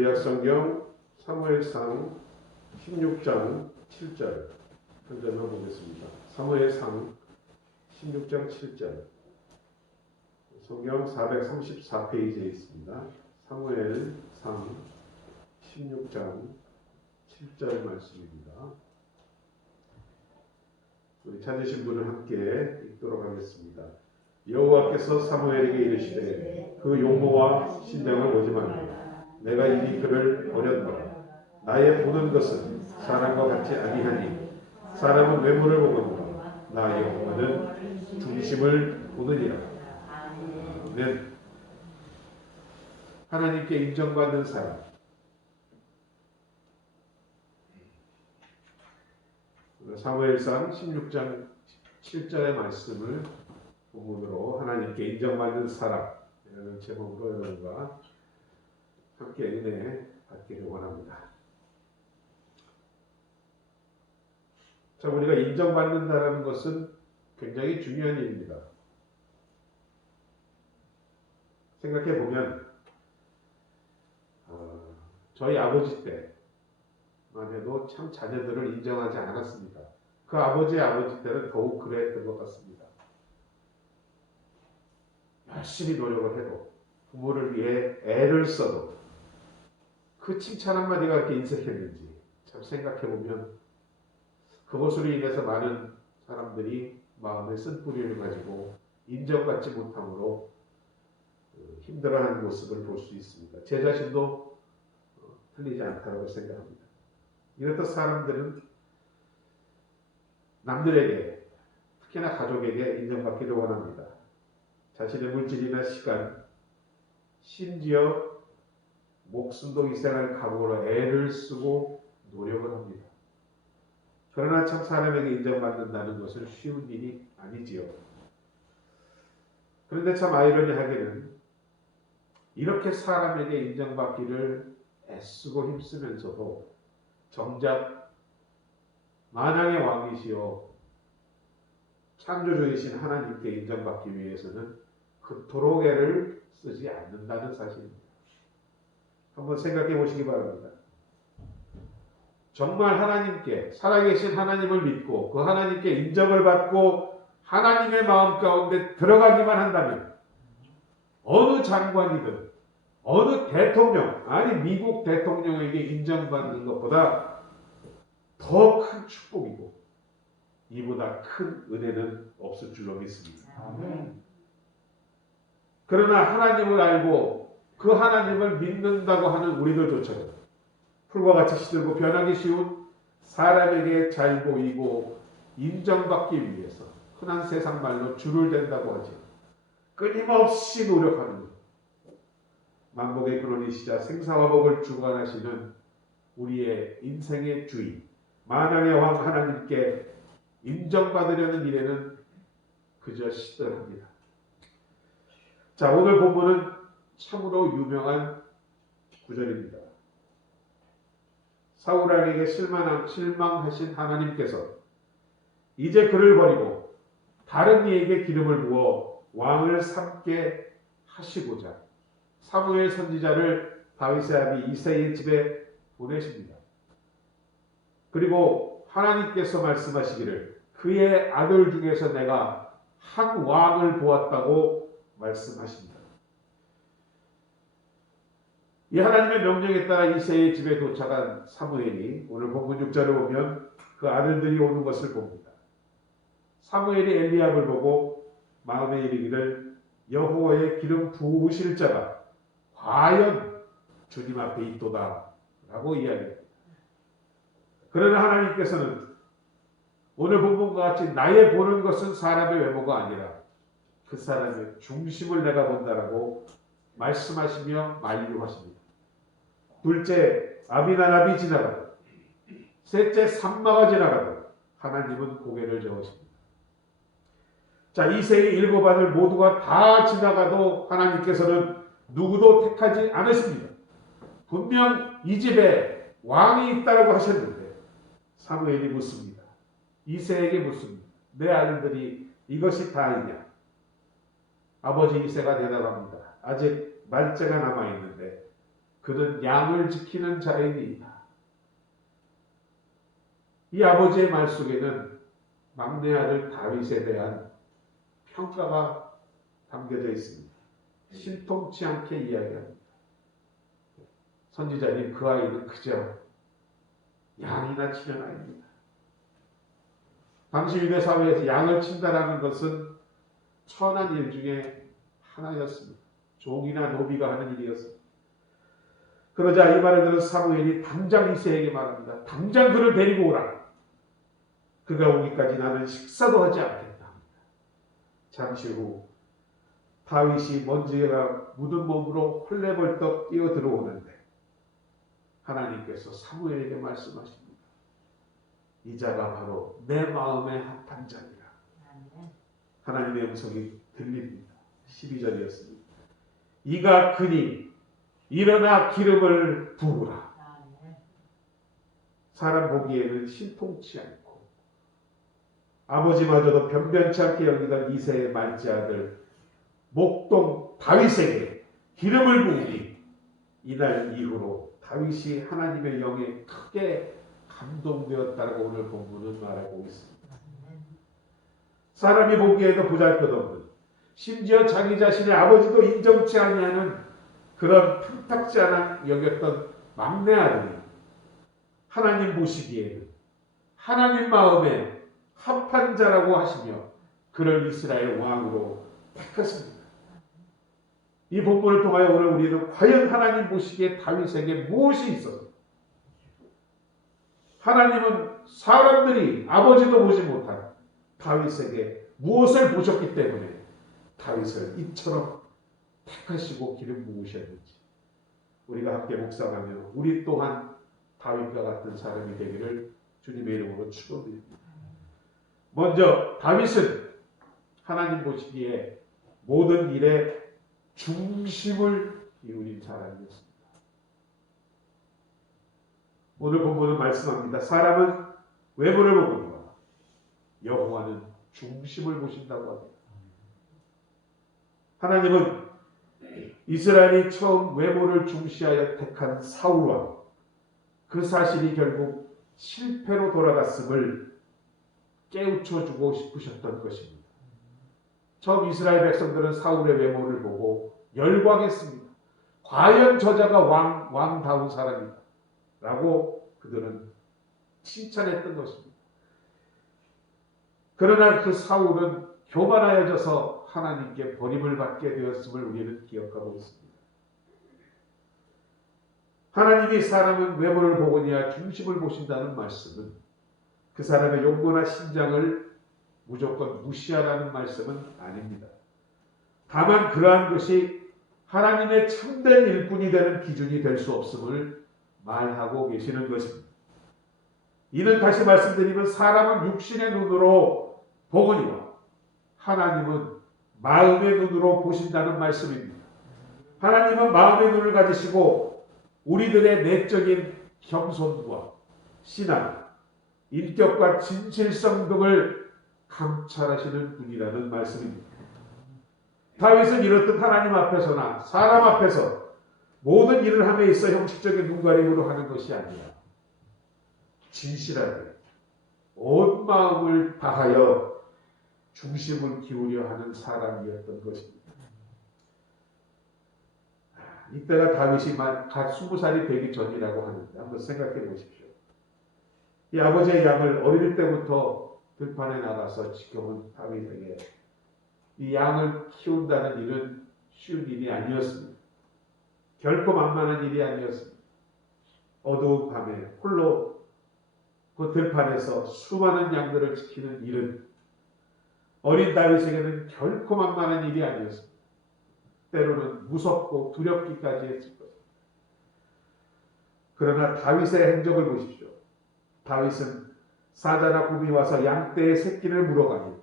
구약성경 사무엘상 16장 7절 한 절만 보겠습니다. 사무엘상 16장 7절 성경 434페이지에 있습니다. 사무엘상 16장 7절 말씀입니다. 우리 찾으신 분은 함께 읽도록 하겠습니다. 여호와께서 사무엘에게 이르시되 그 용모와 신장을 보지 말라. 내가 이미 그를 버렸노라. 나의 보는 것은 사람과 같지 아니하니 사람은 외모를 보거니와 나 여호와는 중심을 보느니라. 아멘. 하나님께 인정받는 사람. 사무엘상 16장 7절의 말씀을 본문으로 하나님께 인정받는 사람이라는 제목으로 여러분과 함께 은혜 받기를 원합니다. 자, 우리가 인정받는다는 것은 굉장히 중요한 일입니다. 생각해 보면 저희 아버지 때만 해도 참 자녀들을 인정하지 않았습니다. 그 아버지 때는 더욱 그랬던 것 같습니다. 열심히 노력을 해도 부모를 위해 애를 써도 그 칭찬 한마디가 그렇게 인색했는지 참 생각해보면 그것으로 인해서 많은 사람들이 마음에 쓴뿌리를 가지고 인정받지 못함으로 힘들어하는 모습을 볼 수 있습니다. 제 자신도 틀리지 않다고 생각합니다. 이렇듯 사람들은 남들에게 특히나 가족에게 인정받기를 원합니다. 자신의 물질이나 시간, 심지어 목숨도 희생할 각오로 애를 쓰고 노력을 합니다. 그러나 참 사람에게 인정받는다는 것은 쉬운 일이 아니지요. 그런데 참 아이러니하게는 이렇게 사람에게 인정받기를 애쓰고 힘쓰면서도 정작 만왕의 왕이시여 창조주이신 하나님께 인정받기 위해서는 그토록 애를 쓰지 않는다는 사실입니다. 한번 생각해 보시기 바랍니다. 정말 하나님께 살아계신 하나님을 믿고 그 하나님께 인정을 받고 하나님의 마음 가운데 들어가기만 한다면 어느 장관이든 어느 대통령, 아니 미국 대통령에게 인정받는 것보다 더 큰 축복이고 이보다 큰 은혜는 없을 줄로 믿습니다. 그러나 하나님을 알고 그 하나님을 믿는다고 하는 우리들조차도 풀과 같이 시들고 변하기 쉬운 사람에게 잘 보이고 인정받기 위해서 흔한 세상 말로 줄을 댄다고 하죠. 끊임없이 노력하는 것. 만복의 근원이시자 생사와 복을 주관하시는 우리의 인생의 주인 만왕의 왕 하나님께 인정받으려는 일에는 그저 시들합니다. 자, 오늘 본문은 참으로 유명한 구절입니다. 사울왕에게 실망하신 하나님께서 이제 그를 버리고 다른 이에게 기름을 부어 왕을 삼게 하시고자 사무엘 선지자를 다윗의 아비 이새의 집에 보내십니다. 그리고 하나님께서 말씀하시기를 그의 아들 중에서 내가 한 왕을 보았다고 말씀하십니다. 이 하나님의 명령에 따라 이새의 집에 도착한 사무엘이 오늘 본문 6절을 보면 그 아들들이 오는 것을 봅니다. 사무엘이 엘리압을 보고 마음에 이르기를 여호와의 기름 부으실 자가 과연 주님 앞에 있도다 라고 이야기합니다. 그러나 하나님께서는 오늘 본문과 같이 나의 보는 것은 사람의 외모가 아니라 그 사람의 중심을 내가 본다라고 말씀하시며 만류하십니다. 둘째 아비나답이 지나가도 셋째 삼마가 지나가도 하나님은 고개를 저으십니다. 자, 이새의 7 아들 모두가 다 지나가도 하나님께서는 누구도 택하지 않으십니다. 분명 이 집에 왕이 있다고 하셨는데 사무엘이 묻습니다. 이새에게 묻습니다. 내 아들들이 이것이 다이냐? 아버지 이새가 대답합니다. 아직 말째가 남아있는데 그는 양을 지키는 자이니이다. 이 아버지의 말 속에는 막내 아들 다윗에 대한 평가가 담겨져 있습니다. 신통치 않게 이야기합니다. 선지자님, 그 아이는 그저 양이나 치는 아이입니다. 당시 유대 사회에서 양을 친다라는 것은 천한 일 중에 하나였습니다. 종이나 노비가 하는 일이었습니다. 그러자 이 말을 들은 사무엘이 당장 이새에게 말합니다. 당장 그를 데리고 오라. 그가 오기까지 나는 식사도 하지 않겠다. 잠시 후 다윗이 먼지가 묻은 몸으로 헐레벌떡 뛰어 들어오는데 하나님께서 사무엘에게 말씀하십니다. 이 자가 바로 내 마음에 합한 자니라. 하나님의 음성이 들립니다. 12절이었습니다. 이가 그니 일어나 기름을 부으라. 사람 보기에는 신통치 않고 아버지마저도 변변치 않게 여기던 이새의 말째 아들 목동 다윗에게 기름을 부으니 이날 이후로 다윗이 하나님의 영에 크게 감동되었다고 오늘 본문은 말하고 있습니다. 사람이 보기에도 보잘것없는, 심지어 자기 자신의 아버지도 인정치 아니하는 그런 탐탁지 않아 여겼던 막내 아들이 하나님 보시기에는 하나님 마음에 합한 자라고 하시며 그를 이스라엘 왕으로 택하십니다. 이 본문을 통하여 오늘 우리는 과연 하나님 보시기에 다윗에게 무엇이 있었습니까? 하나님은 사람들이 아버지도 보지 못한 다윗에게 무엇을 보셨기 때문에 다윗을 이처럼 택하시고 기름 부으셨는지 우리가 함께 묵상하며 우리 또한 다윗과 같은 사람이 되기를 주님의 이름으로 축원드립니다. 먼저 다윗은 하나님 보시기에 모든 일에 중심을 기울인 사람이었습니다. 오늘 본문은 말씀합니다. 사람은 외모를 보거니와 여호와는 중심을 보신다고 합니다. 하나님은 이스라엘이 처음 외모를 중시하여 택한 사울왕, 그 사실이 결국 실패로 돌아갔음을 깨우쳐주고 싶으셨던 것입니다. 처음 이스라엘 백성들은 사울의 외모를 보고 열광했습니다. 과연 저자가 왕다운 사람이다 라고 그들은 칭찬했던 것입니다. 그러나 그 사울은 교만하여져서 하나님께 버림을 받게 되었음을 우리는 기억하고 있습니다. 하나님이 사람은 외모를 보거니와 중심을 보신다는 말씀은 그 사람의 용모나 신장을 무조건 무시하라는 말씀은 아닙니다. 다만 그러한 것이 하나님의 참된 일꾼이 되는 기준이 될 수 없음을 말하고 계시는 것입니다. 이는 다시 말씀드리면 사람은 육신의 눈으로 보거니와 하나님은 마음의 눈으로 보신다는 말씀입니다. 하나님은 마음의 눈을 가지시고 우리들의 내적인 겸손과 신앙, 인격과 진실성 등을 감찰하시는 분이라는 말씀입니다. 다윗은 이렇듯 하나님 앞에서나 사람 앞에서 모든 일을 함에 있어 형식적인 눈가림으로 하는 것이 아니라 진실하게 온 마음을 다하여 중심을 기울여 하는 사람이었던 것입니다. 이때가 다윗이 갓 20살이 되기 전이라고 하는데 한번 생각해 보십시오. 이 아버지의 양을 어릴 때부터 들판에 나가서 지켜본 다윗에게 이 양을 키운다는 일은 쉬운 일이 아니었습니다. 결코 만만한 일이 아니었습니다. 어두운 밤에 홀로 그 들판에서 수많은 양들을 지키는 일은 어린 다윗에게는 결코 만만한 일이 아니었습니다. 때로는 무섭고 두렵기까지 했을 것입니다. 그러나 다윗의 행적을 보십시오. 다윗은 사자나 곰이 와서 양떼의 새끼를 물어가니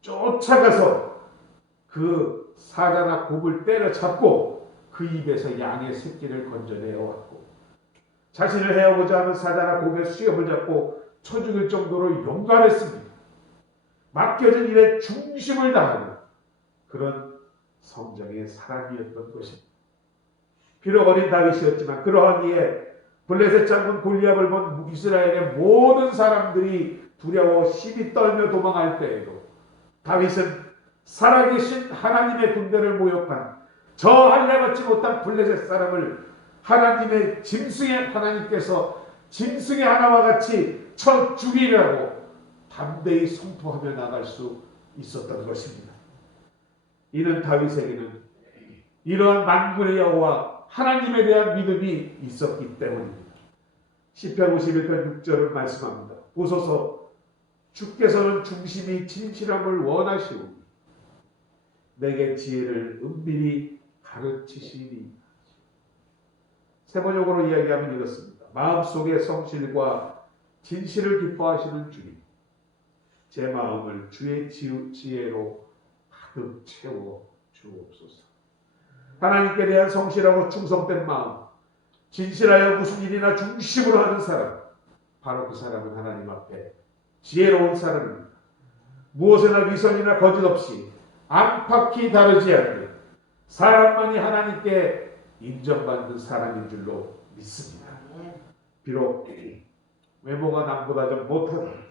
쫓아가서 그 사자나 곰을 때려잡고 그 입에서 양의 새끼를 건져내어 왔고 자신을 해오고자 하는 사자나 곰의 수염을 잡고 쳐 죽일 정도로 용감했습니다. 맡겨진 일에 중심을 다하는 그런 성정의 사람이었던 것입니다. 비록 어린 다윗이었지만 그러하기에 블레셋 장군 골리앗을 본 이스라엘의 모든 사람들이 두려워 심히 떨며 도망할 때에도 다윗은 살아계신 하나님의 군대를 모욕한 저 할례받지 못한 블레셋 사람을 하나님의 짐승의 하나님께서 짐승의 하나와 같이 쳐 죽이라고 담대히 선포하며 나갈 수 있었던 것입니다. 이는 다윗에게는 이러한 만군의 여호와 하나님에 대한 믿음이 있었기 때문입니다. 시편 51편 6절을 말씀합니다. 보소서 주께서는 중심이 진실함을 원하시오니 내게 지혜를 은밀히 가르치시니. 세번역으로 이야기하면 이렇습니다. 마음속의 성실과 진실을 기뻐하시는 주님, 제 마음을 주의 지혜로 가득 채워 주옵소서. 하나님께 대한 성실하고 충성된 마음, 진실하여 무슨 일이나 중심으로 하는 사람, 바로 그 사람은 하나님 앞에 지혜로운 사람입니다. 무엇이나 위선이나 거짓 없이 안팎이 다르지 않는 사람만이 하나님께 인정받는 사람인 줄로 믿습니다. 비록 외모가 남보다 좀 못하더라도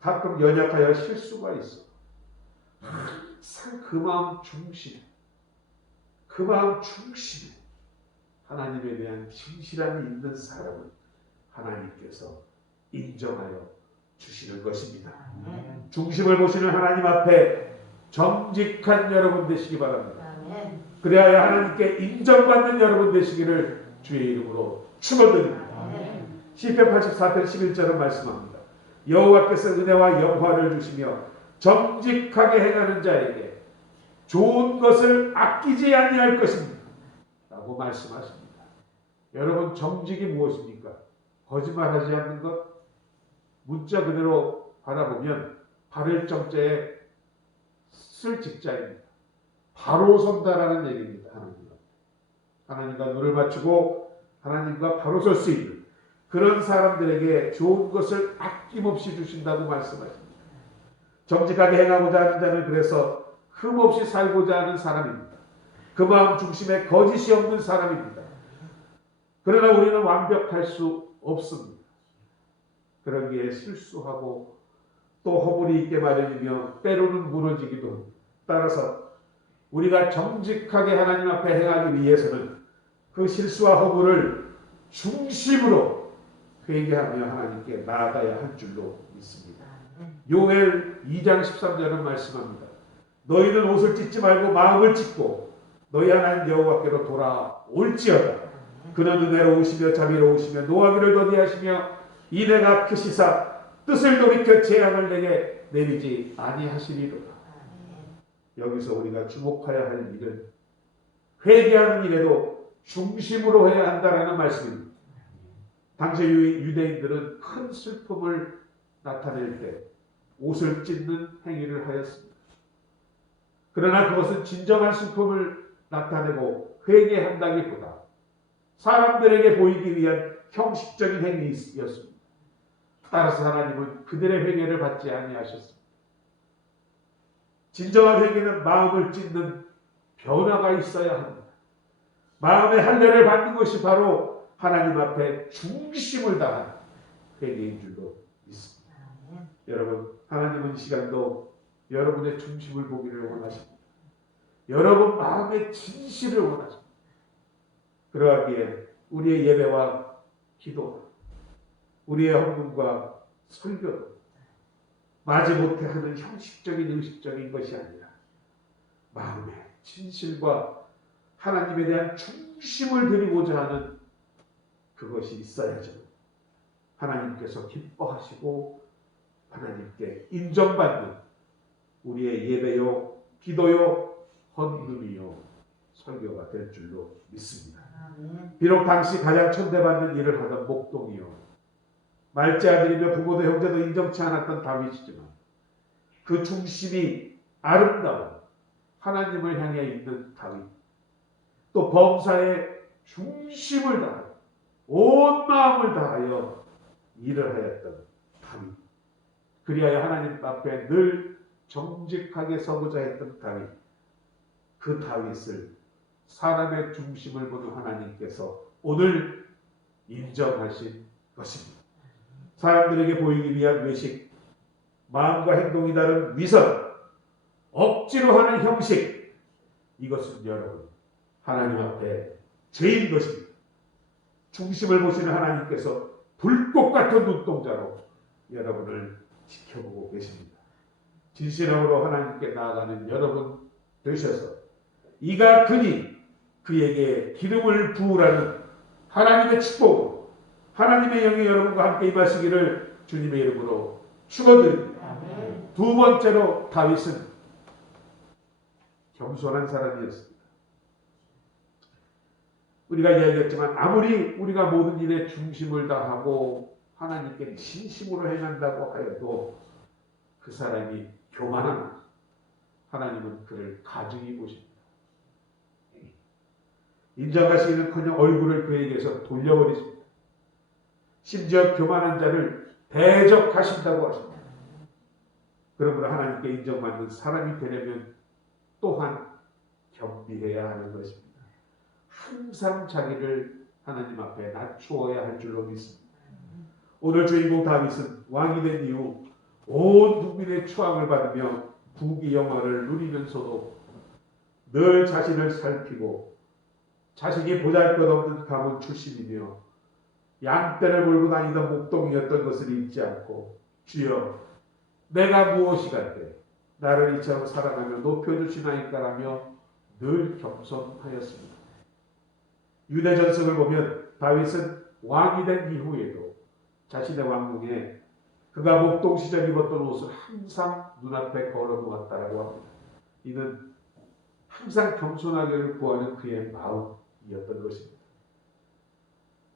가끔 연약하여 실수가 있어 항상 그 마음 중심에 하나님에 대한 진실함이 있는 사람을 하나님께서 인정하여 주시는 것입니다. 중심을 보시는 하나님 앞에 정직한 여러분 되시기 바랍니다. 그래야 하나님께 인정받는 여러분 되시기를 주의 이름으로 축원드립니다. 시편 84편 11절은 말씀합니다. 여호와께서 은혜와 영화를 주시며 정직하게 행하는 자에게 좋은 것을 아끼지 아니할 것입니다 라고 말씀하십니다. 여러분, 정직이 무엇입니까? 거짓말하지 않는 것, 문자 그대로 바라보면 바를 정자에 쓸 직자입니다. 바로 선다라는 얘기입니다. 하나님과 눈을 맞추고 하나님과 바로 설 수 있는 그런 사람들에게 좋은 것을 아낌없이 주신다고 말씀하십니다. 정직하게 행하고자 하는 자는 그래서 흠없이 살고자 하는 사람입니다. 그 마음 중심에 거짓이 없는 사람입니다. 그러나 우리는 완벽할 수 없습니다. 그러기에 실수하고 또 허물이 있게 마련이며 때로는 무너지기도 합니다. 따라서 우리가 정직하게 하나님 앞에 행하기 위해서는 그 실수와 허물을 중심으로 회개하며 하나님께 나아가야 할 줄로 믿습니다. 요엘 2장 13절은 말씀합니다. 너희는 옷을 찢지 말고 마음을 찢고 너희 하나님 여호와께로 돌아올지어다. 그는 은혜로우시며 자비로우시며 노하기를 더디하시며 이내가 크시사 뜻을 돌이켜 재앙을 내게 내리지 아니하시리로다. 여기서 우리가 주목해야 할 일은 회개하는 일에도 중심으로 해야 한다라는 말씀입니다. 당시 유대인들은 큰 슬픔을 나타낼 때 옷을 찢는 행위를 하였습니다. 그러나 그것은 진정한 슬픔을 나타내고 회개한다기보다 사람들에게 보이기 위한 형식적인 행위였습니다. 따라서 하나님은 그들의 회개를 받지 아니하셨습니다. 진정한 회개는 마음을 찢는 변화가 있어야 합니다. 마음의 할례를 받는 것이 바로 하나님 앞에 중심을 다한 회개인 줄로 믿습니다. 여러분, 하나님은 이 시간도 여러분의 중심을 보기를 원하십니다. 여러분 마음의 진실을 원하십니다. 그러하기에 우리의 예배와 기도, 우리의 헌금과 설교도 마지못해 하는 형식적인 의식적인 것이 아니라 마음의 진실과 하나님에 대한 중심을 드리고자 하는 그것이 있어야죠. 하나님께서 기뻐하시고 하나님께 인정받는 우리의 예배요, 기도요, 헌금이요, 설교가 될 줄로 믿습니다. 비록 당시 가장 천대받는 일을 하던 목동이요, 말째 아들이며 부모도 형제도 인정치 않았던 다윗이지만 그 중심이 아름다운 하나님을 향해 있는 다윗, 또 범사의 중심을 다하여 온 마음을 다하여 일을 하였던 다윗, 그리하여 하나님 앞에 늘 정직하게 서고자 했던 다윗, 그 다윗을 사람의 중심을 보는 하나님께서 오늘 인정하신 것입니다. 사람들에게 보이기 위한 외식, 마음과 행동이 다른 위선, 억지로 하는 형식, 이것은 여러분 하나님 앞에 죄인 것입니다. 중심을 보시는 하나님께서 불꽃 같은 눈동자로 여러분을 지켜보고 계십니다. 진실함으로 하나님께 나아가는 여러분 되셔서 이가 그니 그에게 기름을 부으라는 하나님의 축복으로 하나님의 영이 여러분과 함께 임하시기를 주님의 이름으로 축원드립니다. 두 번째로 다윗은 겸손한 사람이었습니다. 우리가 이야기했지만 아무리 우리가 모든 일에 중심을 다하고 하나님께 진심으로 행한다고 하여도 그 사람이 교만하면 하나님은 그를 가증히 보십니다. 인정하시기는커녕 얼굴을 그에게서 돌려버리십니다. 심지어 교만한 자를 대적하신다고 하십니다. 그러므로 하나님께 인정받는 사람이 되려면 또한 겸비해야 하는 것입니다. 항상 자기를 하나님 앞에 낮추어야 할 줄로 믿습니다. 오늘 주인공 다윗은 왕이 된 이후 온 국민의 추앙을 받으며 부귀 영화를 누리면서도 늘 자신을 살피고 자신이 보잘것없는 가문 출신이며 양떼를 몰고 다니던 목동이었던 것을 잊지 않고 주여 내가 무엇이간데 나를 이처럼 사랑하며 높여주시나이까라며 늘 겸손하였습니다. 유대 전승을 보면 다윗은 왕이 된 이후에도 자신의 왕궁에 그가 목동 시절 입었던 옷을 항상 눈앞에 걸어놓았다라고 합니다. 이는 항상 겸손하기를 구하는 그의 마음이었던 것입니다.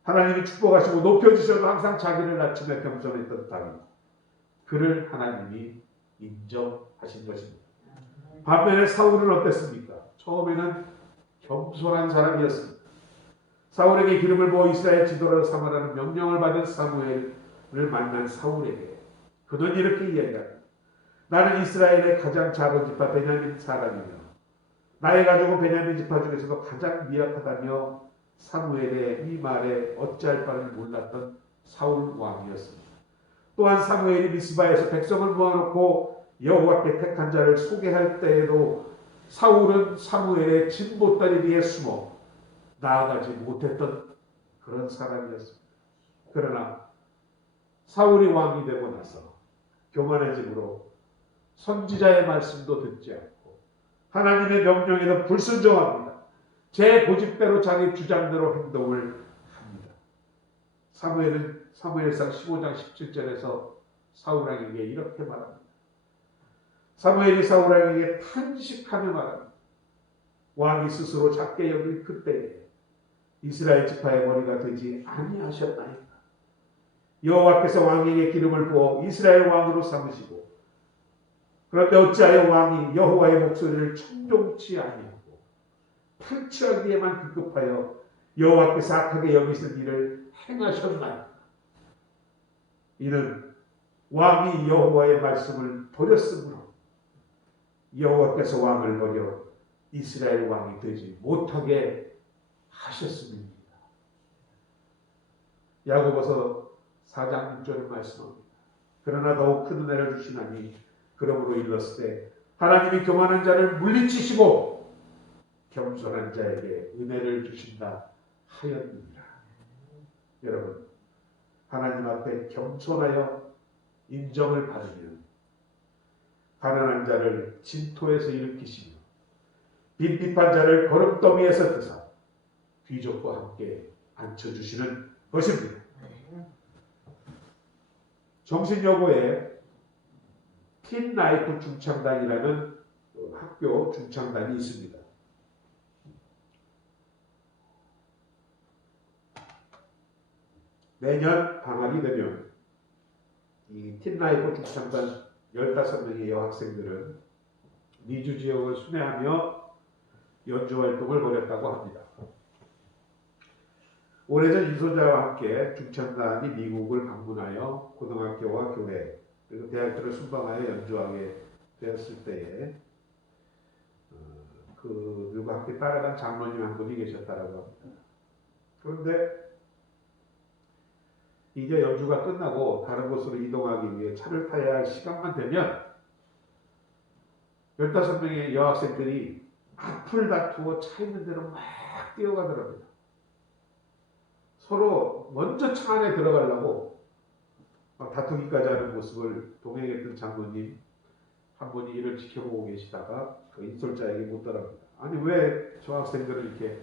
하나님이 축복하시고 높여주셔도 항상 자기를 낮추며 겸손했던 다윗. 그를 하나님이 인정하신 것입니다. 반면에 사울은 어땠습니까? 처음에는 겸손한 사람이었습니다. 사울에게 기름을 부어 이스라엘 지도자로 삼으라는 명령을 받은 사무엘을 만난 사울에게 그는 이렇게 이야기합니다. 나는 이스라엘의 가장 작은 지파 베냐민 사람이며 나의 가족은 베냐민 지파 중에서도 가장 미약하다며 사무엘의 이 말에 어찌할 바를 몰랐던 사울 왕이었습니다. 또한 사무엘이 미스바에서 백성을 모아놓고 여호와께 택한 자를 소개할 때에도 사울은 사무엘의 진보다리 뒤에 숨어 나아가지 못했던 그런 사람이었습니다. 그러나 사울이 왕이 되고 나서 교만해짐으로 선지자의 말씀도 듣지 않고 하나님의 명령에도 불순종합니다. 제 고집대로 자기 주장대로 행동을 합니다. 사무엘상 15장 17절에서 사울왕에게 이렇게 말합니다. 사무엘이 사울왕에게 탄식하며 말합니다. 왕이 스스로 작게 여길 그때에 이스라엘 지파의 머리가 되지 아니하셨나이까. 여호와께서 왕에게 기름을 부어 이스라엘 왕으로 삼으시고 그런데 어찌하여 왕이 여호와의 목소리를 청종치 아니하고 탈취하기에만 급급하여 여호와께서 악하게 여기신 일을 행하셨나이까. 이는 왕이 여호와의 말씀을 버렸으므로 여호와께서 왕을 버려 이스라엘 왕이 되지 못하게 하셨음입니다. 야고보서 4장 6절에 말씀합니다. 그러나 더욱 큰 은혜를 주시나니 그러므로 일렀을 때 하나님이 교만한 자를 물리치시고 겸손한 자에게 은혜를 주신다 하였느니라. 여러분, 하나님 앞에 겸손하여 인정을 받으면 가난한 자를 진토에서 일으키시며 빈핍한 자를 거름더미에서 드사 귀족과 함께 앉혀주시는 것입니다. 정신여고에 틴라이프 중창단이라는 학교 중창단이 있습니다. 매년 방학이 되면 이 틴라이프 중창단 15명의 여학생들은 미주 지역을 순회하며 연주 활동을 벌였다고 합니다. 오래전 이소자와 함께 중창단이 미국을 방문하여 고등학교와 교회 그리고 대학교를 순방하여 연주하게 되었을 때에 그 그들과 함께 따라간 장로님 한 분이 계셨다라고 합니다. 그런데 이제 연주가 끝나고 다른 곳으로 이동하기 위해 차를 타야 할 시간만 되면 15명의 여학생들이 앞을 다투어 차 있는 대로 막 뛰어가더랍니다. 서로 먼저 차 안에 들어가려고 막 다투기까지 하는 모습을 동행했던 장로님 한 분이 이를 지켜보고 계시다가 그 인솔자에게 묻더랍니다. 아니 왜 저 학생들은 이렇게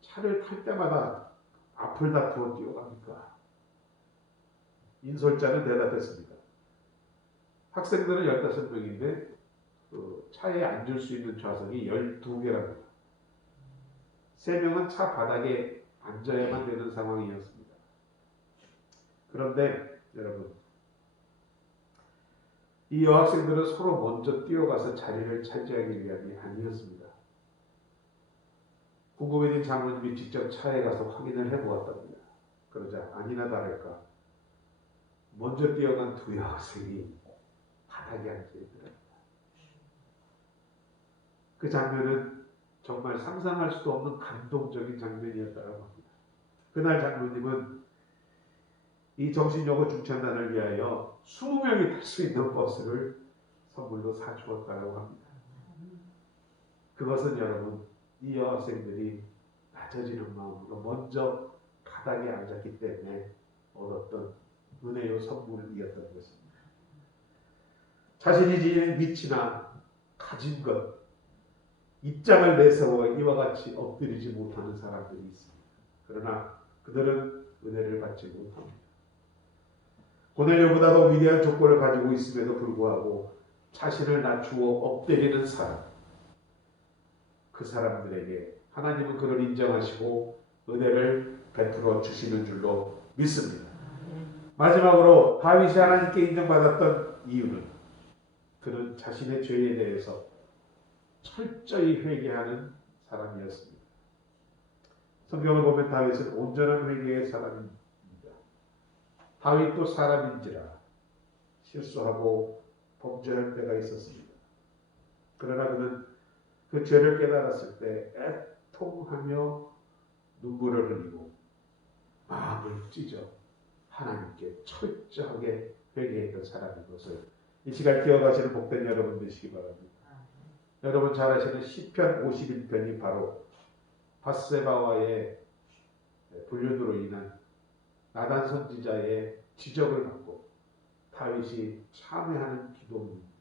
차를 탈 때마다 앞을 다투어 뛰어갑니까? 인솔자는 대답했습니다. 학생들은 15명인데 그 차에 앉을 수 있는 좌석이 12개랍니다. 3명은 차 바닥에 앉아야만 되는 상황이었습니다. 그런데 여러분, 이 여학생들은 서로 먼저 뛰어가서 자리를 차지하기 위함이 아니었습니다. 궁금해진 장로님이 직접 차에 가서 확인을 해보았답니다. 그러자 아니나 다를까 먼저 뛰어간 두 여학생이 바닥에 앉아있더랍니다. 그 장면은 정말 상상할 수도 없는 감동적인 장면이었다고 합니다. 그날 장로님은 이 정신여고 중창단을 위하여 20명이 탈 수 있는 버스를 선물로 사주었다고 합니다. 그것은 여러분, 이 여학생들이 낮아지는 마음으로 먼저 바닥에 앉았기 때문에 얻었던 은혜요 선물이었던 것입니다. 자신이 지닌 위치나 가진 것, 입장을 내세워 이와 같이 엎드리지 못하는 사람들이 있습니다. 그러나 그들은 은혜를 받지 못합니다. 고넬료보다도 위대한 조건을 가지고 있음에도 불구하고 자신을 낮추어 엎드리는 사람, 그 사람들에게 하나님은 그를 인정하시고 은혜를 베풀어 주시는 줄로 믿습니다. 마지막으로 다윗이 하나님께 인정받았던 이유는 그는 자신의 죄에 대해서 철저히 회개하는 사람이었습니다. 성경을 보면 다윗은 온전한 회개의 사람입니다. 다윗도 사람인지라 실수하고 범죄할 때가 있었습니다. 그러나 그는 그 죄를 깨달았을 때 애통하며 눈물을 흘리고 마음을 찢어 하나님께 철저하게 회개했던 사람인 것을 이 시간 기억하시는 복된 여러분 되시기 바랍니다. 여러분 잘 아시는 시편 51편이 바로 밧세바와의 불륜으로 인한 나단 선지자의 지적을 받고 다윗이 참회하는 기도입니다.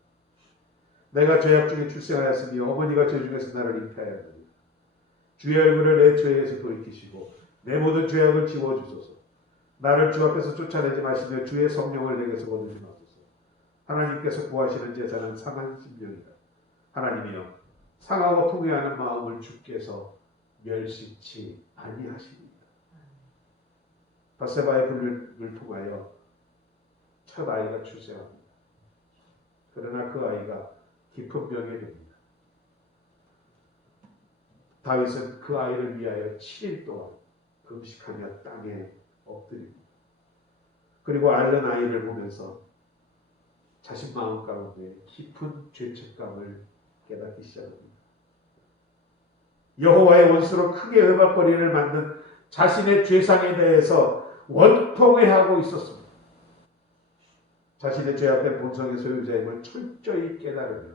내가 죄악 중에 출생하였으니 어머니가 죄 중에서 나를 잉태하였느니라. 주의 얼굴을 내 죄에서 돌이키시고 내 모든 죄악을 지워주소서. 나를 주 앞에서 쫓아내지 마시며 주의 성령을 내게서 거두지 마소서. 하나님께서 구하시는 제사는 상한 심령이다. 하나님이여 상하고 통회하는 마음을 주께서 멸시치 아니하십니다. 밧세바의 불륜을 통하여 첫 아이가 출생합니다. 그러나 그 아이가 깊은 병에 듭니다. 다윗은 그 아이를 위하여 7일 동안 금식하며 땅에 엎드립니다. 그리고 앓는 아이를 보면서 자신 마음 가운데 깊은 죄책감을 깨닫기 시작합니다. 여호와의 원수로 크게 음악거리를 만든 자신의 죄상에 대해서 원통해하고 있었습니다. 자신의 죄악된 본성의 소유자임을 철저히 깨달으며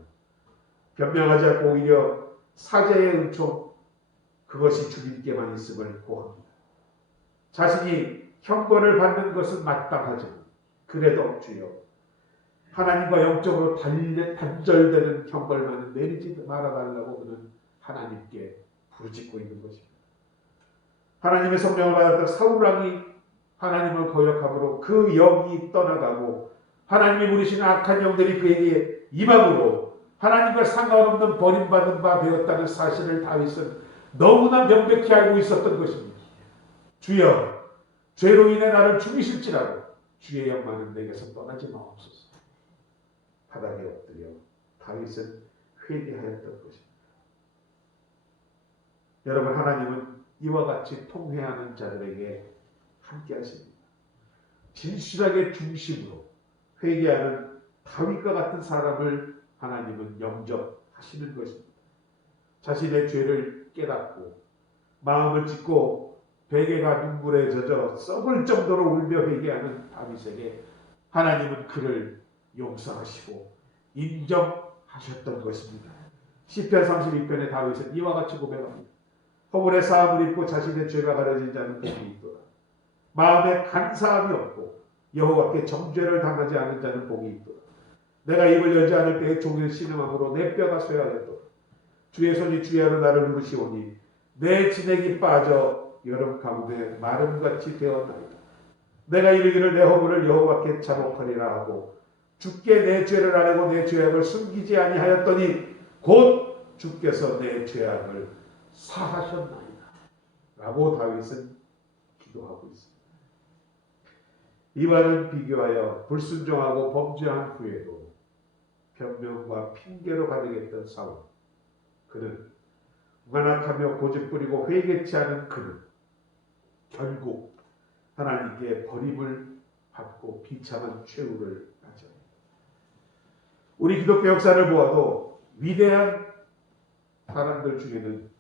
변명하지 않고 오히려 사죄의 은총, 그것이 주님께만 있음을 고합니다. 자신이 형벌을 받는 것은 마땅하지만 그래도 주여 하나님과 영적으로 단절되는 형벌만은 내리지 말아달라고 그는 하나님께 부르짖고 있는 것입니다. 하나님의 성령을 받았던 사울왕이 하나님을 거역함으로 그 영이 떠나가고 하나님이 부르시는 악한 영들이 그에게 임함으로 하나님과 상관없는 버림받은 바 되었다는 사실을 다윗은 너무나 명백히 알고 있었던 것입니다. 주여 죄로 인해 나를 죽이실지라도 주의 영만은 내게서 떠나지 마옵소서. 바닥에 엎드려 다윗은 회개하였던 것입니다. 여러분, 하나님은 이와 같이 통회하는 자들에게 함께 하십니다. 진실하게 중심으로 회개하는 다윗과 같은 사람을 하나님은 영접하시는 것입니다. 자신의 죄를 깨닫고 마음을 찢고 베개가 눈물에 젖어 썩을 정도로 울며 회개하는 다윗에게 하나님은 그를 용서하시고 인정하셨던 것입니다. 시편 32편의 다윗은 이와 같이 고백합니다. 허물의 사함을 입고 자신의 죄가 가려진 자는 복이 있도다. 마음에 간사함이 없고 여호와께 정죄를 당하지 않은 자는 복이 있도다. 내가 입을 열지 않을 때에 종일 신음함으로 내 뼈가 쇠하였도다. 주의 손이 주야로 나를 누르시오니 내 진액이 빠져 여름 가뭄에 마름같이 되었나이다. 내가 이르기를 내 허물을 여호와께 자복하리라 하고 주께 내 죄를 아뢰고 내 죄악을 숨기지 아니하였더니 곧 주께서 내 죄악을 사하셨나이다. 라고 다윗은 기도하고 있습니다. 이와는 비교하여 불순종하고 범죄한 후에도 변명과 핑계로 가득했던 사울. 그는 완악하며 고집부리고 회개치 않은 그는 결국 하나님께 버림을 받고 비참한 최후를 맞이합니다. 우리 기독교 역사를 보아도 위대한 사람들 중에는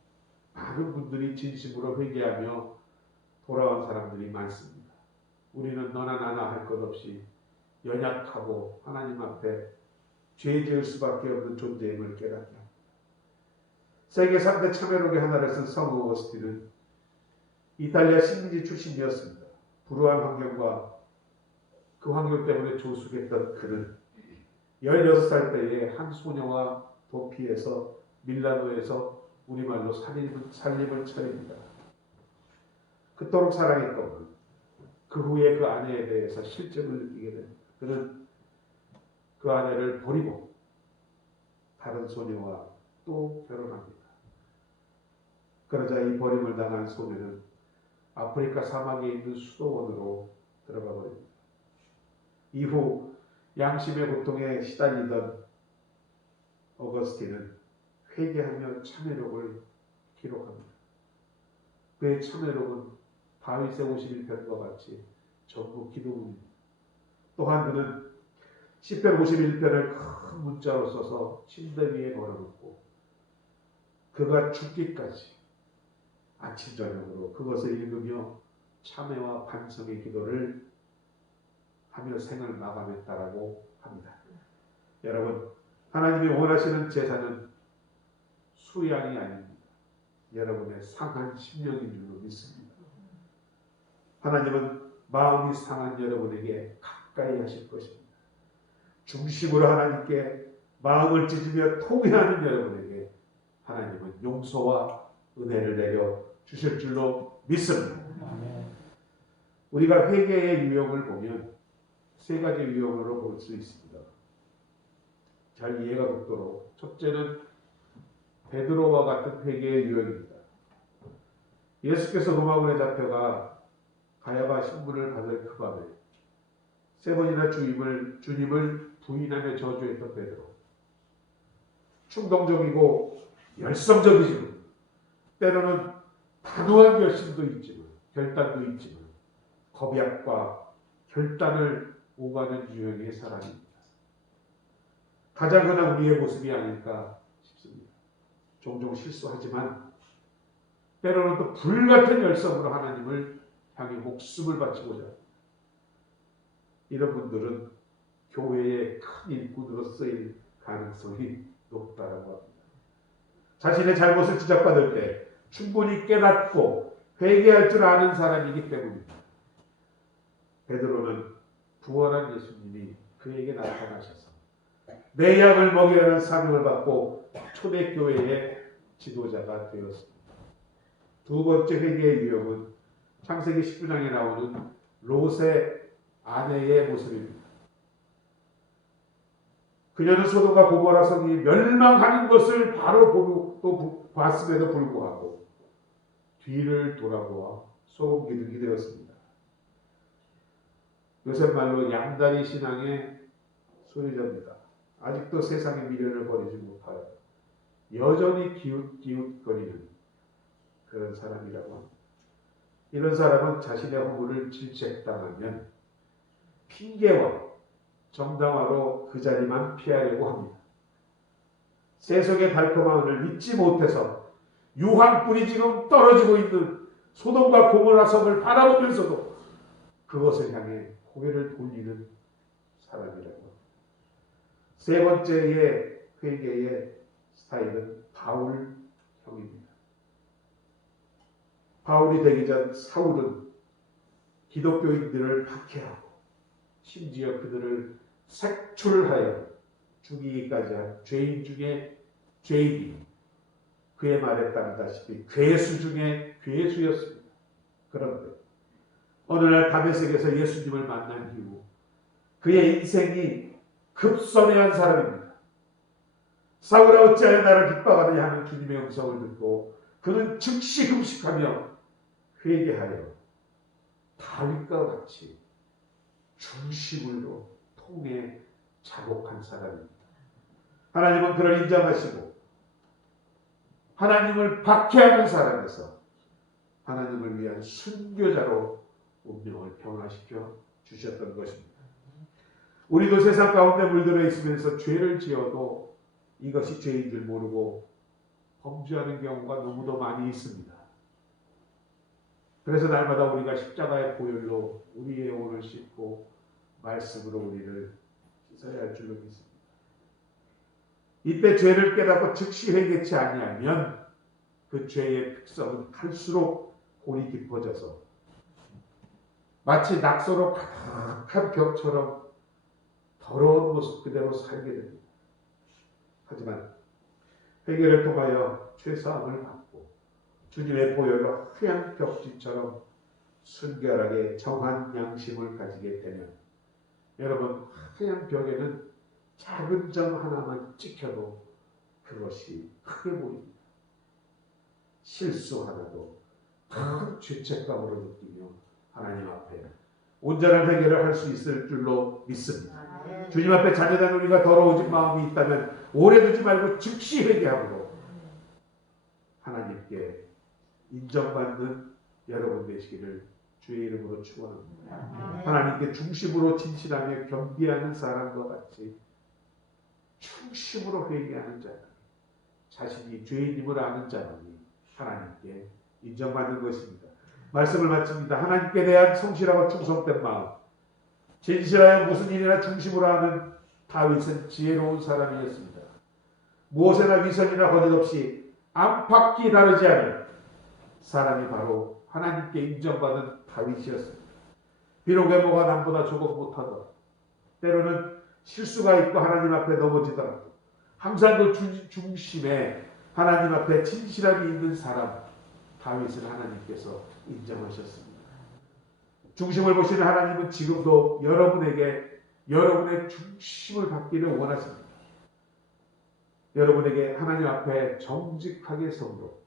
많은 분들이 진심으로 회개하며 돌아온 사람들이 많습니다. 우리는 너나 나나 할 것 없이 연약하고 하나님 앞에 죄 지을 수밖에 없는 존재임을 깨닫게 합니다. 세계 3대 참회록의 하나를 쓴 성 어거스틴은 이탈리아 식민지 출신이었습니다. 불우한 환경과 그 환경 때문에 조숙했던 그는 16살 때에 한 소녀와 도피해서 밀라노에서 우리말로 살림을 차립니다. 그토록 사랑했던 그 후에 그 아내에 대해서 실증을 느끼게 됩니다. 그는 그 아내를 버리고 다른 소녀와 또 결혼합니다. 그러자 이 버림을 당한 소녀는 아프리카 사막에 있는 수도원으로 들어가 버립니다. 이후 양심의 고통에 시달리던 어거스틴은 회개하며 참회록을 기록합니다. 그의 참회록은 다윗의 51편과 같이 전부 기도문입니다. 또한 그는 시편 51편을 큰 문자로 써서 침대 위에 걸어놓고 그가 죽기까지 아침 저녁으로 그것을 읽으며 참회와 반성의 기도를 하며 생을 마감했다라고 합니다. 여러분, 하나님이 원하시는 제사는 수양이 아닙니다. 여러분의 상한 심령인 줄로 믿습니다. 하나님은 마음이 상한 여러분에게 가까이 하실 것입니다. 중심으로 하나님께 마음을 찢으며 통회하는 여러분에게 하나님은 용서와 은혜를 내려 주실 줄로 믿습니다. 우리가 회개의 유형을 보면 세 가지 유형으로 볼 수 있습니다. 잘 이해가 돕도록 첫째는 베드로와 같은 회개의 유형입니다. 예수께서 로마군에 잡혀가 가야바 신분을 받을 그 밤에 세 번이나 주님을 부인하며 저주했던 베드로. 충동적이고 열성적이지만 때로는 단호한 결심도 있지만 결단도 있지만 겁약과 결단을 오가는 유형의 사람입니다. 가장 흔한 우리의 모습이 아닐까 싶습니다. 종종 실수하지만 때로는 또 불같은 열성으로 하나님을 향해 목숨을 바치고자 합니다. 이런 분들은 교회의 큰 일꾼으로 쓰일 가능성이 높다라고 합니다. 자신의 잘못을 지적받을 때 충분히 깨닫고 회개할 줄 아는 사람이기 때문입니다. 베드로는 부활한 예수님이 그에게 나타나셔서 내 양을 먹이라는 사명을 받고 초대교회의 지도자가 되었습니다. 두 번째 회개의 유형은 창세기 19장에 나오는 롯의 아내의 모습입니다. 그녀는 소돔과 고모라 성이 멸망하는 것을 바로 보고 또 봤음에도 불구하고 뒤를 돌아보아 소금 기둥이 되었습니다. 요새 말로 양다리 신앙의 소유자입니다. 아직도 세상의 미련을 버리지 못하여 여전히 기웃기웃거리는 그런 사람이라고 합니다. 이런 사람은 자신의 허물을 질책당하면 핑계와 정당화로 그 자리만 피하려고 합니다. 세속의 달콤함을 잊지 못해서 유황불이 지금 떨어지고 있는 소돔과 고모라 성을 바라보면서도 그것을 향해 고개를 돌리는 사람이라고. 세 번째의 회개의 스타일은 바울형입니다. 바울이 되기 전 사울은 기독교인들을 박해하고 심지어 그들을 색출하여 죽이기까지 한 죄인 중에 죄인이, 그의 말에 따르다시피 괴수 중에 괴수였습니다. 그런데 어느 날 다메섹에서 예수님을 만난 이후 그의 인생이 급선회한 사람입니다. 사울아 어찌하여 나를 핍박하느냐 하는 주님의 음성을 듣고 그는 즉시 금식하며 회개하여 다윗과 같이 중심으로 통해 자복한 사람입니다. 하나님은 그를 인정하시고 하나님을 박해하는 사람에서 하나님을 위한 순교자로 운명을 변화시켜 주셨던 것입니다. 우리도 세상 가운데 물들어 있으면서 죄를 지어도 이것이 죄인 줄 모르고 범죄하는 경우가 너무도 많이 있습니다. 그래서 날마다 우리가 십자가의 보혈로 우리의 영혼을 씻고 말씀으로 우리를 씻어야 할 줄로 믿습니다. 이때 죄를 깨닫고 즉시 회개치 아니하면 그 죄의 특성은 갈수록 골이 깊어져서 마치 낙서로 가득한 벽처럼 더러운 모습 그대로 살게 됩니다. 하지만 회개를 통하여 죄사함을 받고 주님의 보혈로 하얀 벽지처럼 순결하게 정한 양심을 가지게 되면 여러분, 하얀 벽에는 작은 점 하나만 찍혀도 그것이 크게 보입니다. 실수 하나도 큰 죄책감으로 느끼며 하나님 앞에 온전한 회개를 할 수 있을 줄로 믿습니다. 주님 앞에 자녀된 우리가 더러워진 마음이 있다면 오래 두지 말고 즉시 회개함으로 하나님께 인정받는 여러분 되시기를 주의 이름으로 축원합니다. 하나님께 중심으로 진실하며 겸비하는 사람과 같이 충심으로 회개하는 자는 자신이 죄인임을 아는 자만이 하나님께 인정받는 것입니다. 말씀을 마칩니다. 하나님께 대한 성실하고 충성된 마음, 진실하여 무슨 일이나 중심으로 하는 다윗은 지혜로운 사람이었습니다. 무엇에나 위선이나 거짓없이 안팎이 다르지 않은 사람이 바로 하나님께 인정받은 다윗이었습니다. 비록 외모가 남보다 조금 못하더라도 때로는 실수가 있고 하나님 앞에 넘어지더라도 항상 그 중심에 하나님 앞에 진실함이 있는 사람 다윗을 하나님께서 인정하셨습니다. 중심을 보시는 하나님은 지금도 여러분에게 여러분의 중심을 받기를 원하십니다. 여러분에게 하나님 앞에 정직하게 섬기고